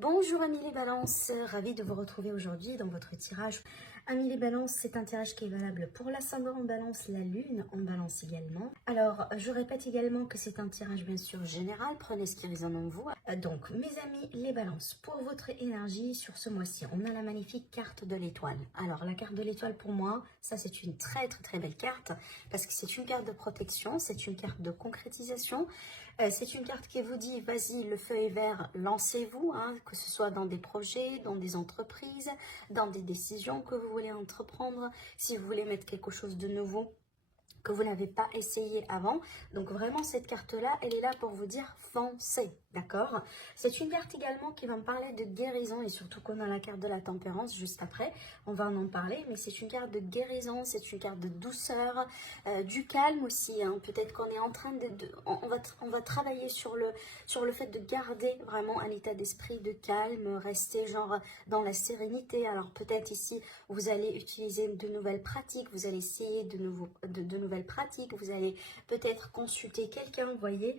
Bonjour amis les balances, ravie de vous retrouver aujourd'hui dans votre tirage. Amis les balances, c'est un tirage qui est valable pour l'ascendant en balance, la lune en balance également. Alors, je répète également que c'est un tirage bien sûr général, prenez ce qui résonne en vous. Donc, mes amis les balances, pour votre énergie sur ce mois-ci, on a la magnifique carte de l'étoile. Alors, la carte de l'étoile pour moi, ça c'est une très belle carte, parce que c'est une carte de protection, c'est une carte de concrétisation. C'est une carte qui vous dit, vas-y, le feu est vert, lancez-vous, hein, que ce soit dans des projets, dans des entreprises, dans des décisions que vous voulez entreprendre, si vous voulez mettre quelque chose de nouveau que vous n'avez pas essayé avant. Donc vraiment, cette carte-là, elle est là pour vous dire foncez, d'accord? C'est une carte également qui va me parler de guérison et surtout qu'on a la carte de la tempérance juste après. On va en parler, mais c'est une carte de guérison, c'est une carte de douceur, du calme aussi. Hein. Peut-être qu'on est en train on va travailler sur le fait de garder vraiment un état d'esprit de calme, rester genre dans la sérénité. Alors peut-être ici, vous allez utiliser de nouvelles pratiques, vous allez essayer de nouvelles pratiques, vous allez peut-être consulter quelqu'un, vous voyez.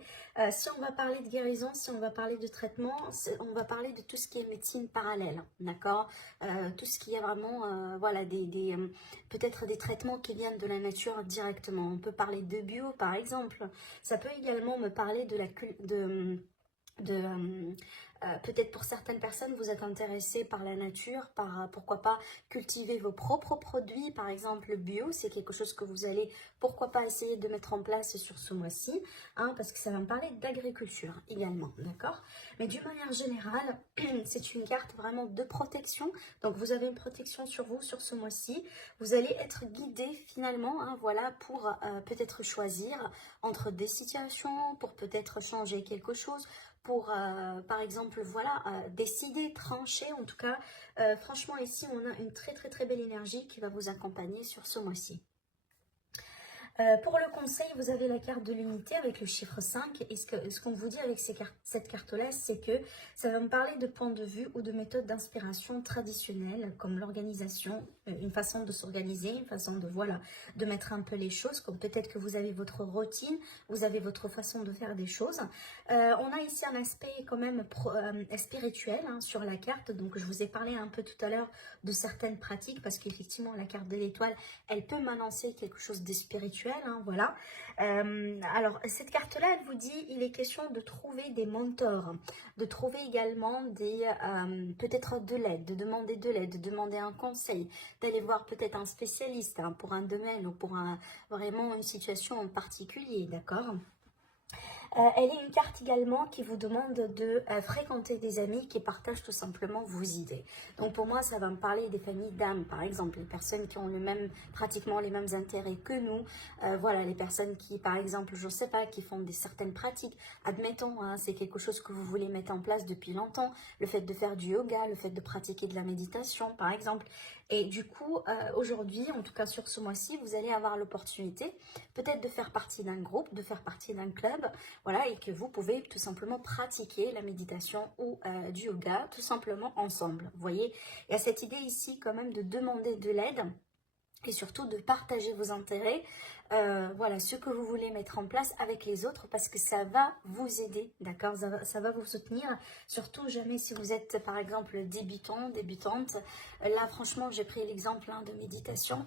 Si on va parler de guérison, si on va parler de traitement, on va parler de tout ce qui est médecine parallèle, d'accord, tout ce qui est vraiment, voilà, peut-être des traitements qui viennent de la nature directement. On peut parler de bio, par exemple. Ça peut également me parler peut-être pour certaines personnes, vous êtes intéressé par la nature, par pourquoi pas cultiver vos propres produits, par exemple le bio, c'est quelque chose que vous allez pourquoi pas essayer de mettre en place sur ce mois-ci, hein, parce que ça va me parler d'agriculture également, d'accord? Mais d'une manière générale, c'est une carte vraiment de protection, donc vous avez une protection sur vous sur ce mois-ci, vous allez être guidé finalement, hein, voilà, pour peut-être choisir entre des situations, pour peut-être changer quelque chose, pour, par exemple, voilà, décider, trancher. En tout cas, franchement, ici, on a une très belle énergie qui va vous accompagner sur ce mois-ci. Pour le conseil, vous avez la carte de l'unité avec le chiffre 5. Et ce qu'on vous dit avec cette carte-là, c'est que ça va me parler de points de vue ou de méthodes d'inspiration traditionnelles, comme l'organisation, une façon de s'organiser, une façon de, voilà, de mettre un peu les choses, comme peut-être que vous avez votre routine, vous avez votre façon de faire des choses. On a ici un aspect quand même spirituel, hein, sur la carte. Donc, je vous ai parlé un peu tout à l'heure de certaines pratiques, parce qu'effectivement, la carte de l'étoile, elle peut m'annoncer quelque chose de spirituel. Hein, voilà. Alors, cette carte-là, elle vous dit, il est question de trouver des mentors, de trouver également peut-être de l'aide, de demander un conseil, d'aller voir peut-être un spécialiste, hein, pour un domaine ou pour vraiment une situation en particulier, d'accord? Elle est une carte également qui vous demande de fréquenter des amis qui partagent tout simplement vos idées. Donc pour moi, ça va me parler des familles d'âmes, par exemple, les personnes qui ont pratiquement les mêmes intérêts que nous. Voilà, les personnes qui, par exemple, je ne sais pas, qui font certaines pratiques. Admettons, hein, c'est quelque chose que vous voulez mettre en place depuis longtemps. Le fait de faire du yoga, le fait de pratiquer de la méditation, par exemple. Et du coup, aujourd'hui, en tout cas sur ce mois-ci, vous allez avoir l'opportunité peut-être de faire partie d'un groupe, de faire partie d'un club, voilà, et que vous pouvez tout simplement pratiquer la méditation ou du yoga tout simplement ensemble. Vous voyez, il y a cette idée ici quand même de demander de l'aide et surtout de partager vos intérêts, voilà, ce que vous voulez mettre en place avec les autres, parce que ça va vous aider, d'accord, ça va vous soutenir, surtout jamais si vous êtes par exemple débutant, débutante. Là franchement j'ai pris l'exemple, hein, de méditation,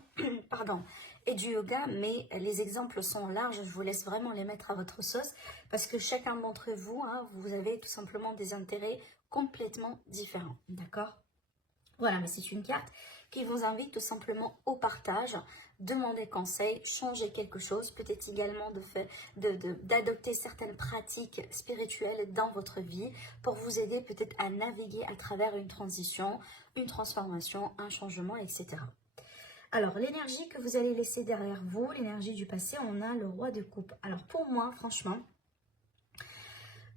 pardon, et du yoga, mais les exemples sont larges, je vous laisse vraiment les mettre à votre sauce, parce que chacun d'entre vous, hein, vous avez tout simplement des intérêts complètement différents, d'accord? Voilà, mais c'est une carte qui vous invite tout simplement au partage, demander conseil, changer quelque chose, peut-être également d'adopter certaines pratiques spirituelles dans votre vie pour vous aider peut-être à naviguer à travers une transition, une transformation, un changement, etc. Alors, l'énergie que vous allez laisser derrière vous, l'énergie du passé, on a le roi de coupe. Alors, pour moi, franchement,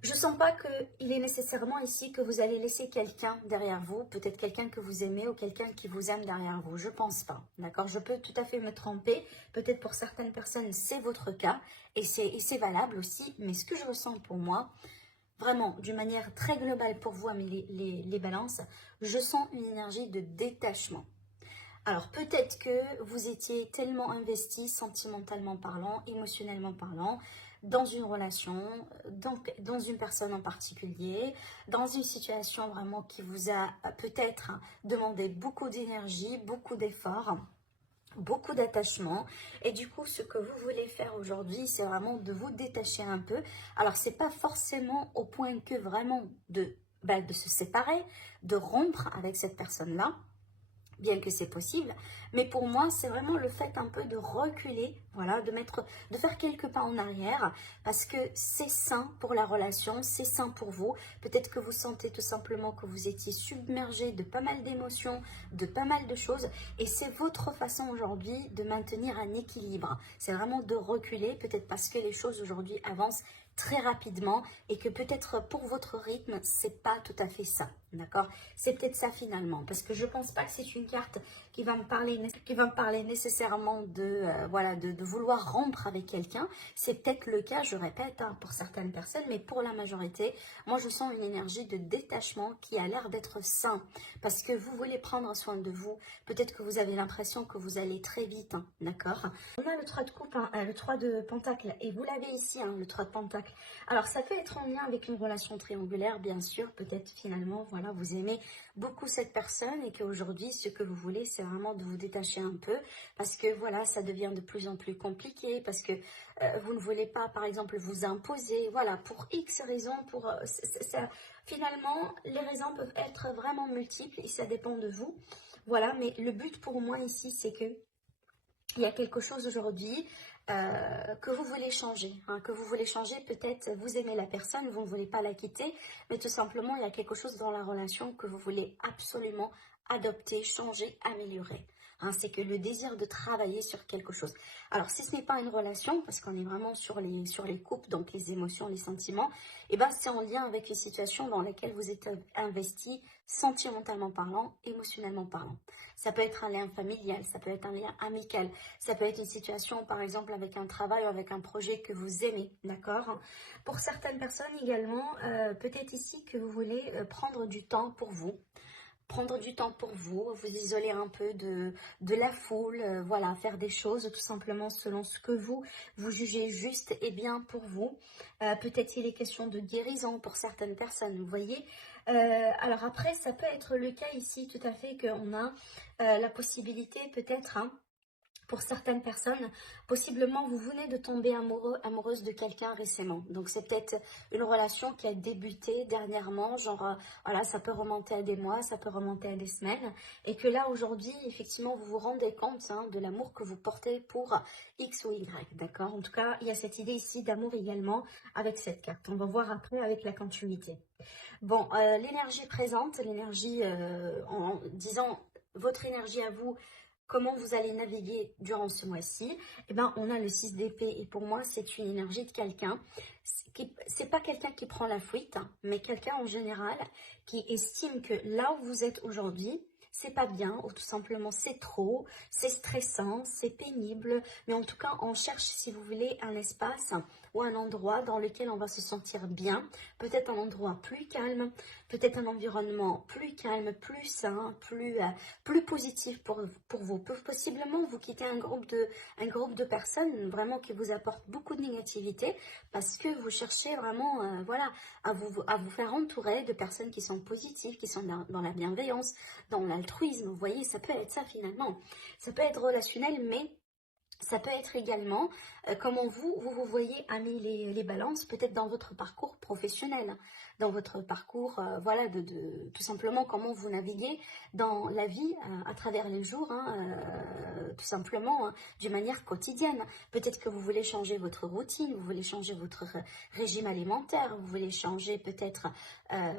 je ne sens pas qu'il est nécessairement ici que vous allez laisser quelqu'un derrière vous, peut-être quelqu'un que vous aimez ou quelqu'un qui vous aime derrière vous. Je ne pense pas, d'accord? Je peux tout à fait me tromper. Peut-être pour certaines personnes, c'est votre cas et c'est valable aussi. Mais ce que je ressens pour moi, vraiment, d'une manière très globale pour vous, les balances, je sens une énergie de détachement. Alors peut-être que vous étiez tellement investi sentimentalement parlant, émotionnellement parlant, dans une relation, donc dans une personne en particulier, dans une situation vraiment qui vous a peut-être demandé beaucoup d'énergie, beaucoup d'efforts, beaucoup d'attachement. Et du coup, ce que vous voulez faire aujourd'hui, c'est vraiment de vous détacher un peu. Alors, c'est pas forcément au point que vraiment de se séparer, de rompre avec cette personne-là, bien que c'est possible, mais pour moi, c'est vraiment le fait un peu de reculer, voilà, de faire quelques pas en arrière, parce que c'est sain pour la relation, c'est sain pour vous. Peut-être que vous sentez tout simplement que vous étiez submergé de pas mal d'émotions, de pas mal de choses, et c'est votre façon aujourd'hui de maintenir un équilibre. C'est vraiment de reculer, peut-être parce que les choses aujourd'hui avancent très rapidement et que peut-être pour votre rythme, c'est pas tout à fait ça, d'accord? C'est peut-être ça finalement, parce que je pense pas que c'est une carte qui va me parler nécessairement de, voilà, de vouloir rompre avec quelqu'un. C'est peut-être le cas, je répète, hein, pour certaines personnes, mais pour la majorité, moi je sens une énergie de détachement qui a l'air d'être sain, parce que vous voulez prendre soin de vous. Peut-être que vous avez l'impression que vous allez très vite, hein, d'accord? On a le 3 de coupe, hein, le 3 de pentacle, et vous l'avez ici, hein, le 3 de pentacle. Alors, ça peut être en lien avec une relation triangulaire, bien sûr. Peut-être finalement, voilà, vous aimez beaucoup cette personne et qu'aujourd'hui, ce que vous voulez, c'est vraiment de vous détacher un peu parce que, voilà, ça devient de plus en plus compliqué parce que vous ne voulez pas, par exemple, vous imposer. Voilà, pour X raisons, finalement, les raisons peuvent être vraiment multiples et ça dépend de vous. Voilà, mais le but pour moi ici, c'est que il y a quelque chose aujourd'hui que vous voulez changer, hein, que vous voulez changer, peut-être vous aimez la personne, vous ne voulez pas la quitter, mais tout simplement il y a quelque chose dans la relation que vous voulez absolument adopter, changer, améliorer. Hein, c'est que le désir de travailler sur quelque chose. Alors si ce n'est pas une relation, parce qu'on est vraiment sur les couples, donc les émotions, les sentiments, et ben c'est en lien avec une situation dans laquelle vous êtes investi sentimentalement parlant, émotionnellement parlant. Ça peut être un lien familial, ça peut être un lien amical, ça peut être une situation, par exemple, avec un travail ou avec un projet que vous aimez, d'accord? Pour certaines personnes également, peut-être ici que vous voulez prendre du temps pour vous. Prendre du temps pour vous, vous isoler un peu de la foule, voilà, faire des choses tout simplement selon ce que vous jugez juste et bien pour vous. Peut-être il est question de guérison pour certaines personnes, vous voyez. Alors après, ça peut être le cas ici tout à fait qu'on a la possibilité peut-être, hein, pour certaines personnes, possiblement vous venez de tomber amoureuse de quelqu'un récemment. Donc c'est peut-être une relation qui a débuté dernièrement, genre voilà, ça peut remonter à des mois, ça peut remonter à des semaines, et que là aujourd'hui, effectivement, vous vous rendez compte, hein, de l'amour que vous portez pour X ou Y, d'accord? En tout cas, il y a cette idée ici d'amour également avec cette carte. On va voir après avec la continuité. Bon, l'énergie présente, l'énergie en disant votre énergie à vous, comment vous allez naviguer durant ce mois-ci, eh ben, on a le 6 d'épée et pour moi, c'est une énergie de quelqu'un. C'est pas quelqu'un qui prend la fuite, hein, mais quelqu'un en général qui estime que là où vous êtes aujourd'hui, c'est pas bien, ou tout simplement c'est trop, c'est stressant, c'est pénible, mais en tout cas, on cherche, si vous voulez, un espace ou un endroit dans lequel on va se sentir bien, peut-être un endroit plus calme, peut-être un environnement plus calme, plus sain, plus positif pour vous. Possiblement, vous quittez un groupe de personnes vraiment qui vous apportent beaucoup de négativité parce que vous cherchez vraiment, voilà, à vous faire entourer de personnes qui sont positives, qui sont dans la bienveillance, dans l'altruisme. Vous voyez, ça peut être ça finalement. Ça peut être relationnel, mais ça peut être également comment vous voyez amener les balances, peut-être dans votre parcours professionnel, dans votre parcours, voilà, tout simplement comment vous naviguez dans la vie à travers les jours, hein, tout simplement, hein, d'une manière quotidienne. Peut-être que vous voulez changer votre routine, vous voulez changer votre régime alimentaire, vous voulez changer peut-être,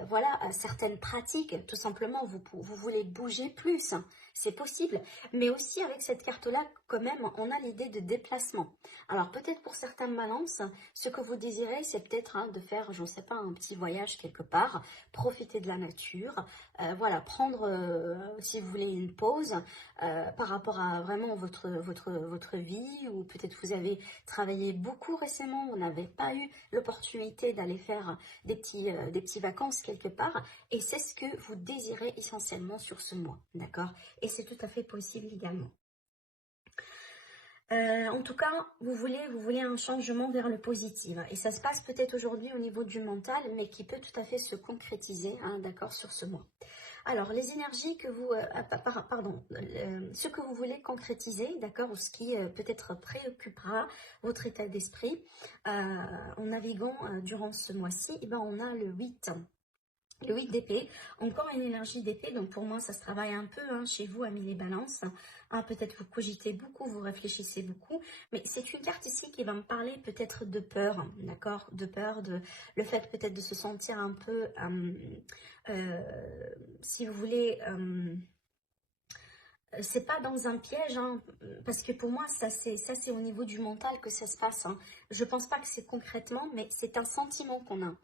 voilà, certaines pratiques, tout simplement, vous voulez bouger plus, hein. C'est possible, mais aussi avec cette carte-là, quand même, on a l'idée de déplacement. Alors peut-être pour certaines balances, ce que vous désirez, c'est peut-être, hein, de faire, je ne sais pas, un petit voyage quelque part, profiter de la nature, voilà, prendre, si vous voulez, une pause par rapport à vraiment votre vie, ou peut-être vous avez travaillé beaucoup récemment, vous n'avez pas eu l'opportunité d'aller faire des petits vacances quelque part, et c'est ce que vous désirez essentiellement sur ce mois, d'accord? Et c'est tout à fait possible également. En tout cas, vous voulez un changement vers le positif. Et ça se passe peut-être aujourd'hui au niveau du mental, mais qui peut tout à fait se concrétiser, hein, d'accord, sur ce mois. Alors, les énergies que vous, ce que vous voulez concrétiser, d'accord, ou ce qui peut-être préoccupera votre état d'esprit en naviguant durant ce mois-ci, eh ben, on a le 8. Le 8 d'épée, encore une énergie d'épée, donc pour moi ça se travaille un peu hein, chez vous, amis les balances. Hein, peut-être vous cogitez beaucoup, vous réfléchissez beaucoup, mais c'est une carte ici qui va me parler peut-être de peur, d'accord, de peur, de le fait peut-être de se sentir un peu, si vous voulez, c'est pas dans un piège, hein, parce que pour moi, ça c'est au niveau du mental que ça se passe. Hein. Je pense pas que c'est concrètement, mais c'est un sentiment qu'on a.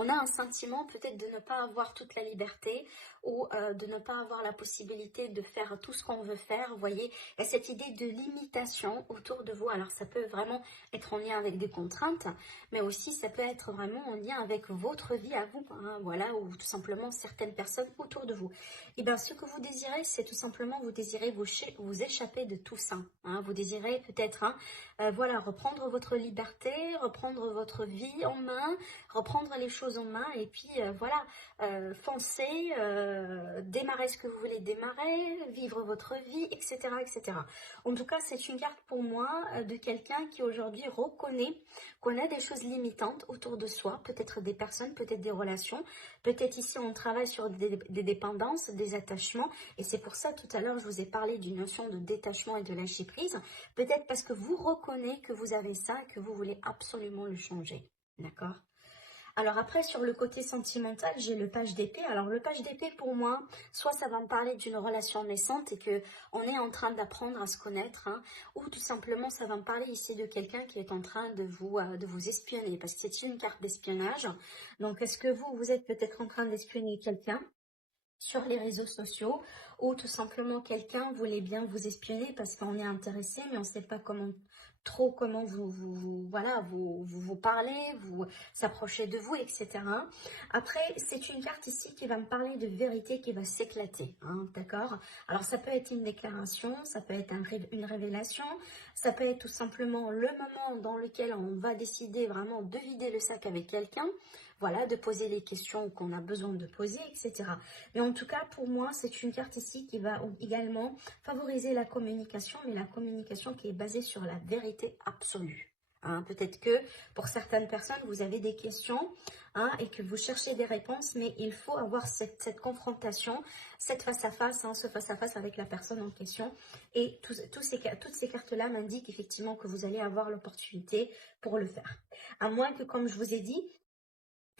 On a un sentiment peut-être de ne pas avoir toute la liberté ou de ne pas avoir la possibilité de faire tout ce qu'on veut faire. Vous voyez, il y a cette idée de limitation autour de vous. Alors ça peut vraiment être en lien avec des contraintes, mais aussi ça peut être vraiment en lien avec votre vie à vous, hein, voilà, ou tout simplement certaines personnes autour de vous. Et bien, ce que vous désirez, c'est tout simplement, vous désirez vous échapper de tout ça. Hein. Vous désirez peut-être, hein, voilà, reprendre votre liberté, reprendre votre vie en main, reprendre les choses en main, et puis voilà, foncer, démarrer ce que vous voulez démarrer, vivre votre vie, etc., etc. En tout cas, c'est une carte pour moi de quelqu'un qui aujourd'hui reconnaît qu'on a des choses limitantes autour de soi, peut-être des personnes, peut-être des relations, peut-être ici on travaille sur des dépendances, des attachements, et c'est pour ça tout à l'heure je vous ai parlé d'une notion de détachement et de lâcher prise, peut-être parce que vous reconnaissez que vous avez ça et que vous voulez absolument le changer, d'accord? Alors après, sur le côté sentimental, j'ai le page d'épée. Alors le page d'épée, pour moi, soit ça va me parler d'une relation naissante et que on est en train d'apprendre à se connaître, hein, ou tout simplement, ça va me parler ici de quelqu'un qui est en train de vous espionner, parce que c'est une carte d'espionnage. Donc, est-ce que vous êtes peut-être en train d'espionner quelqu'un sur les réseaux sociaux, ou tout simplement quelqu'un voulait bien vous espionner parce qu'on est intéressé, mais on ne sait pas comment voilà, vous parlez, vous s'approcher de vous, etc. Après, c'est une carte ici qui va me parler de vérité qui va s'éclater, hein, d'accord? Alors, ça peut être une déclaration, ça peut être une révélation, ça peut être tout simplement le moment dans lequel on va décider vraiment de vider le sac avec quelqu'un, voilà, de poser les questions qu'on a besoin de poser, etc. Mais en tout cas, pour moi, c'est une carte ici qui va également favoriser la communication, mais la communication qui est basée sur la vérité absolue. Hein, peut-être que pour certaines personnes, vous avez des questions hein, et que vous cherchez des réponses, mais il faut avoir cette confrontation, cette face-à-face, hein, ce face-à-face avec la personne en question. Et toutes ces cartes-là m'indiquent effectivement que vous allez avoir l'opportunité pour le faire. À moins que, comme je vous ai dit,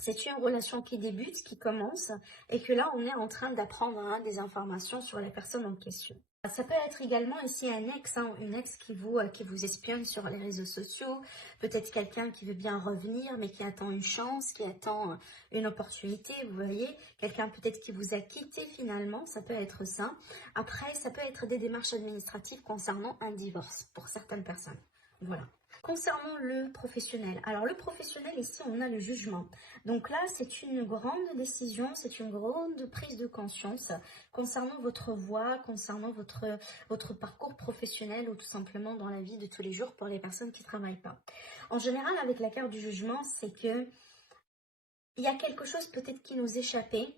c'est une relation qui débute, qui commence, et que là, on est en train d'apprendre hein, des informations sur la personne en question. Ça peut être également ici un ex, hein, une ex qui vous espionne sur les réseaux sociaux, peut-être quelqu'un qui veut bien revenir, mais qui attend une chance, qui attend une opportunité, vous voyez, quelqu'un peut-être qui vous a quitté finalement, ça peut être ça. Après, ça peut être des démarches administratives concernant un divorce pour certaines personnes. Voilà. Concernant le professionnel, alors le professionnel ici on a le jugement, donc là c'est une grande décision, c'est une grande prise de conscience concernant votre voie, concernant votre parcours professionnel ou tout simplement dans la vie de tous les jours pour les personnes qui ne travaillent pas. En général avec la carte du jugement c'est que il y a quelque chose peut-être qui nous échappait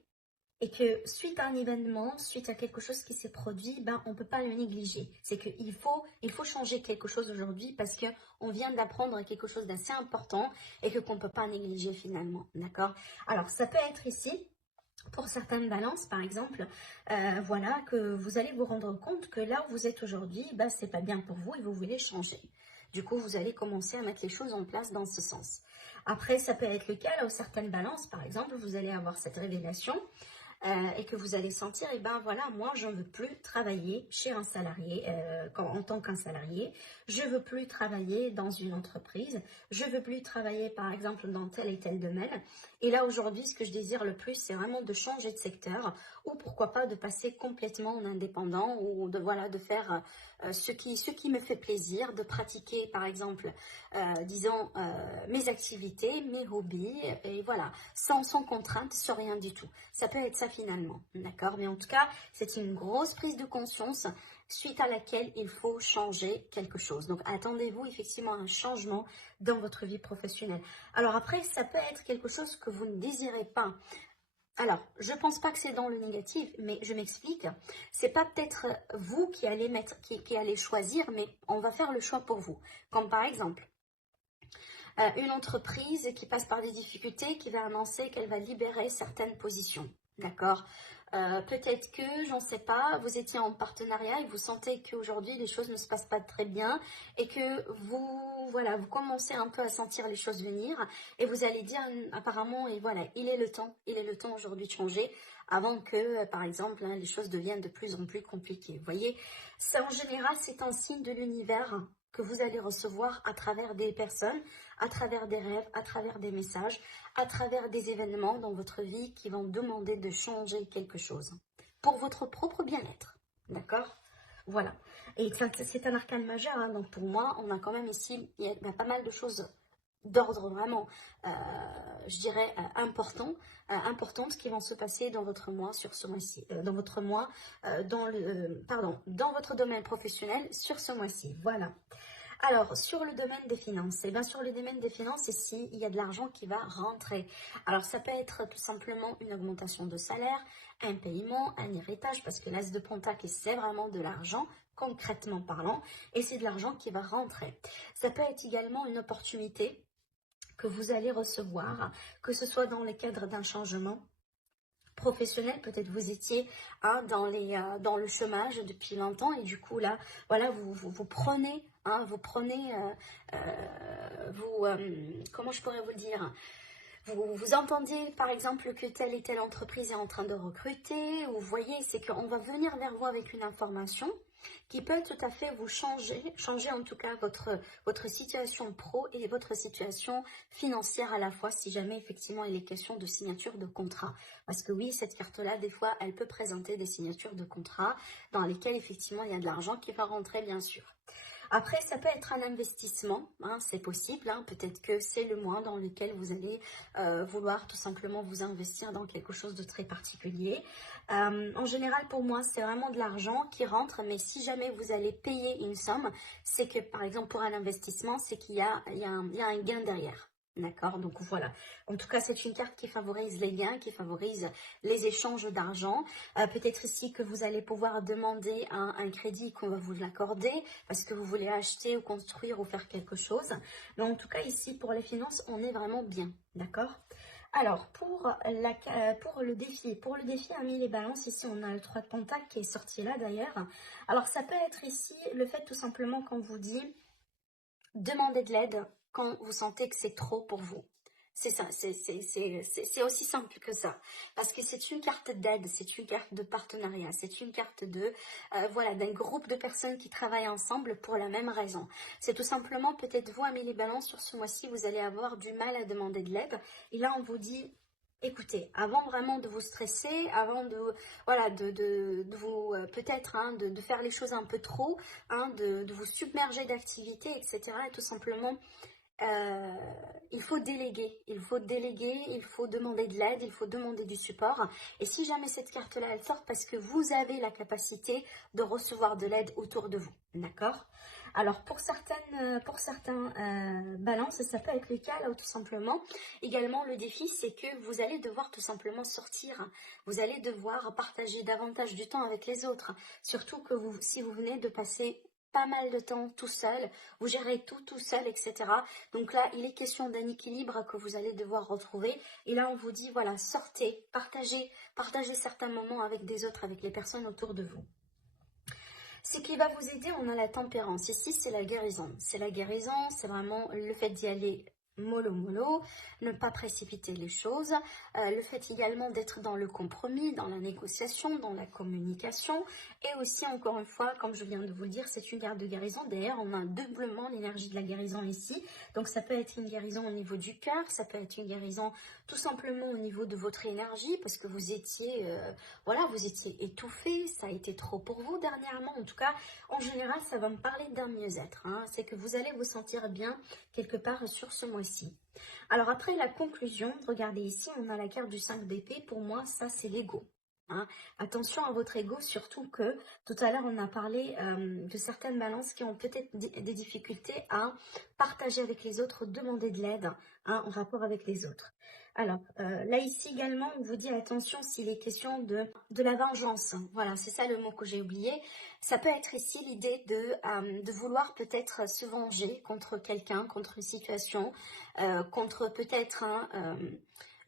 et que suite à un événement, suite à quelque chose qui s'est produit, ben, on ne peut pas le négliger. C'est qu'il faut changer quelque chose aujourd'hui parce qu'on vient d'apprendre quelque chose d'assez important et qu'on ne peut pas négliger finalement. D'accord? Alors, ça peut être ici, pour certaines balances, par exemple, voilà, que vous allez vous rendre compte que là où vous êtes aujourd'hui, ben, ce n'est pas bien pour vous et vous voulez changer. Du coup, vous allez commencer à mettre les choses en place dans ce sens. Après, ça peut être le cas là où certaines balances, par exemple, vous allez avoir cette révélation et que vous allez sentir, et ben voilà, moi je ne veux plus travailler chez un salarié, en tant qu'un salarié, je veux plus travailler dans une entreprise, je veux plus travailler par exemple dans tel et tel domaine. Et là aujourd'hui, ce que je désire le plus, c'est vraiment de changer de secteur ou pourquoi pas de passer complètement en indépendant ou de voilà de faire ce qui me fait plaisir, de pratiquer par exemple, disons mes activités, mes hobbies et voilà, sans contrainte, sans rien du tout. Ça peut être ça finalement, d'accord? Mais en tout cas, c'est une grosse prise de conscience. suite à laquelle il faut changer quelque chose. Donc, attendez-vous effectivement à un changement dans votre vie professionnelle. Alors après, ça peut être quelque chose que vous ne désirez pas. Alors, je pense pas que c'est dans le négatif, mais je m'explique. C'est pas peut-être vous qui allez qui allez choisir, mais on va faire le choix pour vous. Comme par exemple, une entreprise qui passe par des difficultés, qui va annoncer qu'elle va libérer certaines positions. D'accord. Peut-être que, j'en sais pas, vous étiez en partenariat et vous sentez qu'aujourd'hui les choses ne se passent pas très bien et que voilà, vous commencez un peu à sentir les choses venir et vous allez dire apparemment, et voilà, il est le temps aujourd'hui de changer avant que, par exemple, hein, les choses deviennent de plus en plus compliquées. Vous voyez, ça en général, c'est un signe de l'univers que vous allez recevoir à travers des personnes, à travers des rêves, à travers des messages, à travers des événements dans votre vie qui vont demander de changer quelque chose pour votre propre bien-être. D'accord? Voilà. Et c'est un arcane majeur, hein, donc pour moi, on a quand même ici, il y a pas mal de choses d'ordre vraiment, je dirais, importantes qui vont se passer dans votre mois sur ce mois-ci, dans votre mois, dans votre domaine professionnel sur ce mois-ci. Voilà. Alors, sur le domaine des finances, et bien sur le domaine des finances, ici, il y a de l'argent qui va rentrer. Alors, ça peut être tout simplement une augmentation de salaire, un paiement, un héritage, parce que l'as de Pentacle, c'est vraiment de l'argent, concrètement parlant, et c'est de l'argent qui va rentrer. Ça peut être également une opportunité que vous allez recevoir, que ce soit dans le cadre d'un changement professionnel, peut-être vous étiez dans le chômage depuis longtemps et du coup là, voilà, vous prenez, comment je pourrais vous le dire, vous entendiez par exemple que telle et telle entreprise est en train de recruter, ou vous voyez, c'est qu'on va venir vers vous avec une information qui peut tout à fait vous changer en tout cas votre situation pro et votre situation financière à la fois, si jamais effectivement il est question de signature de contrat. Parce que oui, cette carte-là, des fois, elle peut présenter des signatures de contrat dans lesquelles effectivement il y a de l'argent qui va rentrer, bien sûr. Après, ça peut être un investissement, hein, c'est possible, hein, peut-être que c'est le mois dans lequel vous allez vouloir tout simplement vous investir dans quelque chose de très particulier. En général, pour moi, c'est vraiment de l'argent qui rentre, mais si jamais vous allez payer une somme, c'est que, par exemple, pour un investissement, c'est qu'il y a un gain derrière. D'accord, donc voilà. En tout cas, c'est une carte qui favorise les gains, qui favorise les échanges d'argent. Peut-être ici que vous allez pouvoir demander un crédit qu'on va vous l'accorder parce que vous voulez acheter ou construire ou faire quelque chose. Mais en tout cas, ici, pour les finances, on est vraiment bien. D'accord? Alors, pour le défi, amis les balances, ici, on a le 3 de Pentacle qui est sorti là, d'ailleurs. Alors, ça peut être ici le fait tout simplement qu'on vous dit demandez de l'aide quand vous sentez que c'est trop pour vous. C'est ça, c'est aussi simple que ça. Parce que c'est une carte d'aide, c'est une carte de partenariat, c'est une carte voilà, d'un groupe de personnes qui travaillent ensemble pour la même raison. C'est tout simplement, peut-être vous, amis les balances, sur ce mois-ci, vous allez avoir du mal à demander de l'aide. Et là, on vous dit, écoutez, avant vraiment de vous stresser, avant voilà, de vous, peut-être, de faire les choses un peu trop, de vous submerger d'activités, etc. Et tout simplement, il faut déléguer, il faut demander de l'aide, il faut demander du support. Et si jamais cette carte-là, elle sort parce que vous avez la capacité de recevoir de l'aide autour de vous, d'accord? Alors, pour certains balances, ça peut être le cas, là, tout simplement. Également, le défi, c'est que vous allez devoir tout simplement sortir. Vous allez devoir partager davantage du temps avec les autres. Surtout que si vous venez de passer pas mal de temps tout seul, vous gérez tout seul, etc. Donc là, il est question d'un équilibre que vous allez devoir retrouver. Et là, on vous dit, voilà, sortez, partagez certains moments avec des autres, avec les personnes autour de vous. Ce qui va vous aider, on a la tempérance. Ici, c'est la guérison. C'est la guérison, c'est vraiment le fait d'y aller mollo, ne pas précipiter les choses, le fait également d'être dans le compromis, dans la négociation, dans la communication, et aussi, encore une fois, comme je viens de vous le dire, c'est une carte de guérison. D'ailleurs, on a doublement l'énergie de la guérison ici, donc ça peut être une guérison au niveau du cœur, ça peut être une guérison tout simplement au niveau de votre énergie, parce que vous étiez, voilà, vous étiez étouffé, ça a été trop pour vous dernièrement. En tout cas, en général, ça va me parler d'un mieux-être, c'est que vous allez vous sentir bien quelque part sur ce mois-ci. Alors après la conclusion, regardez ici, on a la carte du 5 d'épée. Pour moi, ça c'est l'ego. hein. Attention à votre ego, surtout que tout à l'heure, on a parlé de certaines balances qui ont peut-être des difficultés à partager avec les autres, demander de l'aide, hein, en rapport avec les autres. Alors, là, ici également, on vous dit attention s'il est question de la vengeance. Voilà, c'est ça le mot que j'ai oublié. Ça peut être ici l'idée de vouloir peut-être se venger contre quelqu'un, contre une situation, contre peut-être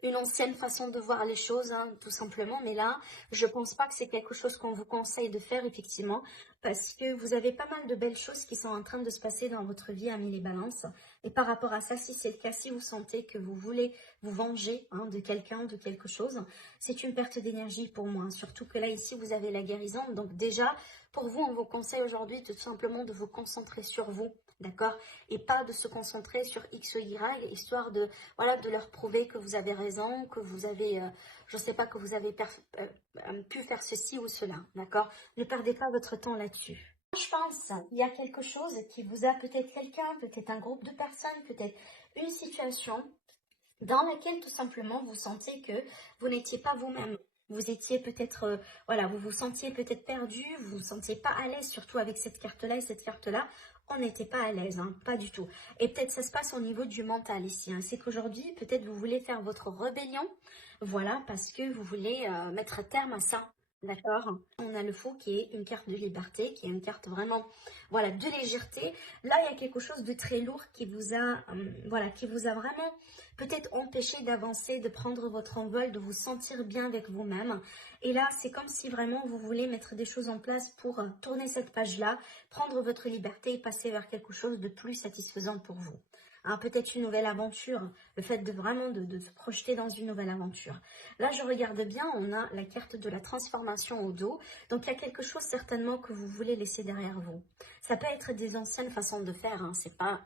une ancienne façon de voir les choses, hein, tout simplement. Mais là, je pense pas que c'est quelque chose qu'on vous conseille de faire, effectivement, parce que vous avez pas mal de belles choses qui sont en train de se passer dans votre vie, amis les balances. Et par rapport à ça, si c'est le cas, si vous sentez que vous voulez vous venger, hein, de quelqu'un, de quelque chose, c'est une perte d'énergie pour moi. Surtout que là, ici, vous avez la guérison. Donc déjà, pour vous, on vous conseille aujourd'hui tout simplement de vous concentrer sur vous. D'accord? Et pas de se concentrer sur X ou Y, histoire de, voilà, de leur prouver que vous avez raison, que vous avez, je sais pas, que vous avez pu faire ceci ou cela. D'accord? Ne perdez pas votre temps là-dessus. Je pense, il y a quelque chose qui vous a peut-être quelqu'un, peut-être un groupe de personnes, peut-être une situation dans laquelle tout simplement vous sentiez que vous n'étiez pas vous-même. Vous étiez peut-être, voilà, vous vous sentiez peut-être perdu, vous vous sentiez pas à l'aise, surtout avec cette carte-là et cette carte-là. On n'était pas à l'aise, hein, pas du tout. Et peut-être ça se passe au niveau du mental ici. Hein. C'est qu'aujourd'hui, peut-être vous voulez faire votre rébellion, voilà, parce que vous voulez mettre terme à ça. D'accord? On a le fou qui est une carte de liberté, qui est une carte vraiment, voilà, de légèreté. Là, il y a quelque chose de très lourd qui vous a, voilà, qui vous a vraiment peut-être empêché d'avancer, de prendre votre envol, de vous sentir bien avec vous-même. Et là, c'est comme si vraiment vous voulez mettre des choses en place pour tourner cette page-là, prendre votre liberté et passer vers quelque chose de plus satisfaisant pour vous. Hein, peut-être une nouvelle aventure, le fait de vraiment de se projeter dans une nouvelle aventure. Là, je regarde bien, on a la carte de la transformation au dos. Donc, il y a quelque chose certainement que vous voulez laisser derrière vous. Ça peut être des anciennes façons de faire, hein.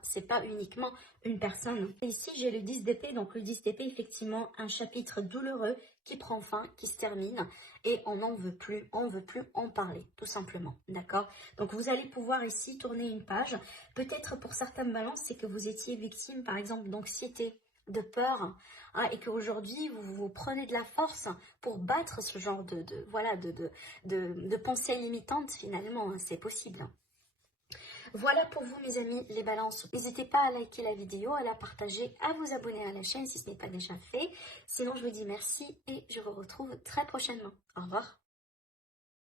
C'est pas uniquement une personne. Et ici, j'ai le 10 d'épée. Donc, le 10 d'épée, effectivement, un chapitre douloureux qui prend fin, qui se termine. Et on n'en veut plus, on veut plus en parler, tout simplement. D'accord? Donc, vous allez pouvoir ici tourner une page. Peut-être pour certaines balances, c'est que vous étiez victime, par exemple, d'anxiété, de peur, hein, et qu'aujourd'hui vous prenez de la force pour battre ce genre voilà, de pensées limitantes finalement, hein, c'est possible. Voilà pour vous mes amis les balances. N'hésitez pas à liker la vidéo, à la partager, à vous abonner à la chaîne si ce n'est pas déjà fait. Sinon je vous dis merci et je vous retrouve très prochainement. Au revoir.